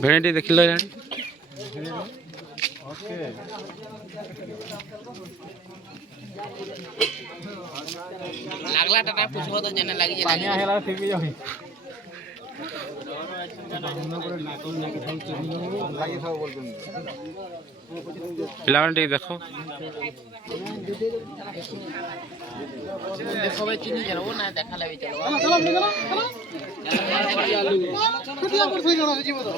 भेड़ी देख लो यार लागला टाटा पूछबो तो जने लागी पानी आहेला ठीक ही होई लागी सब बोलछन पिलावन टी देखो देखो भाई चिनी जरबो ना देखा लेबे चलो कितिया पर थई जरा जीव तो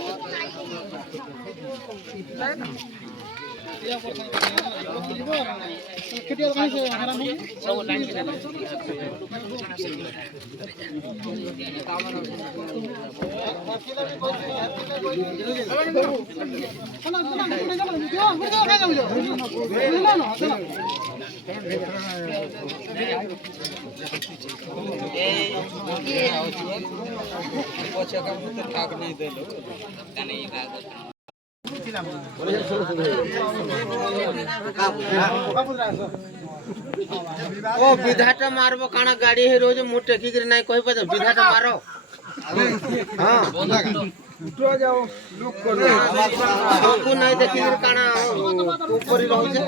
कितिया कहीं से हरा नहीं सब लाइन के ओ विधाटा मारबो काना गाड़ी हे रोज मोटे की नहीं कहि पछ विधाटा मारो हां उठो जाओ लुक करो को नहीं देखि काना ऊपर रहू छे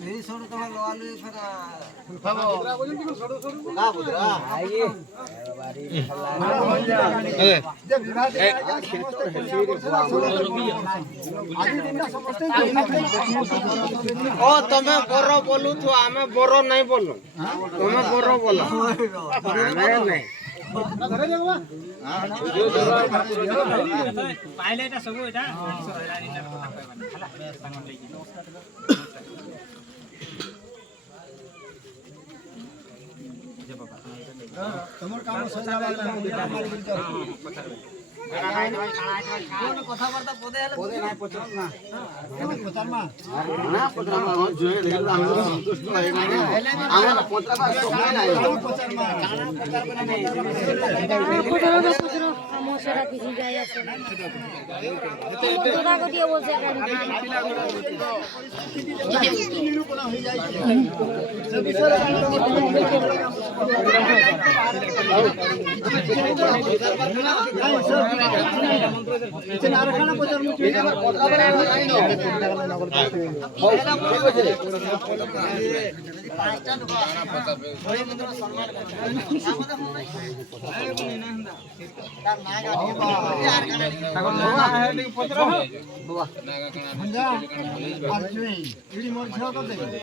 नहीं छोड़ तो लवालु फरा फुलफाबो का बुदरा आइए जे विभाग ओ तमे बरो बोलू तो आमे बरो नहीं बोलू तमे बरो बोलो आमे नहीं घरे जावा जो जगह पाइले एटा सब एटा तमर काम सजावा কথা বার্তা পদে হলে পদে নাই পচন না পচন মা না পচন মা জয়ে দেখল আমি সন্তুষ্ট হই না আমার পচন মা সময় নাই পচন মা পচন সমস্যাটা কিছু যায় আছে তোরা গটিয়ে বলছে নিরূপণ হই যায় সে বিষয়ে নারখানা পচার মুঠি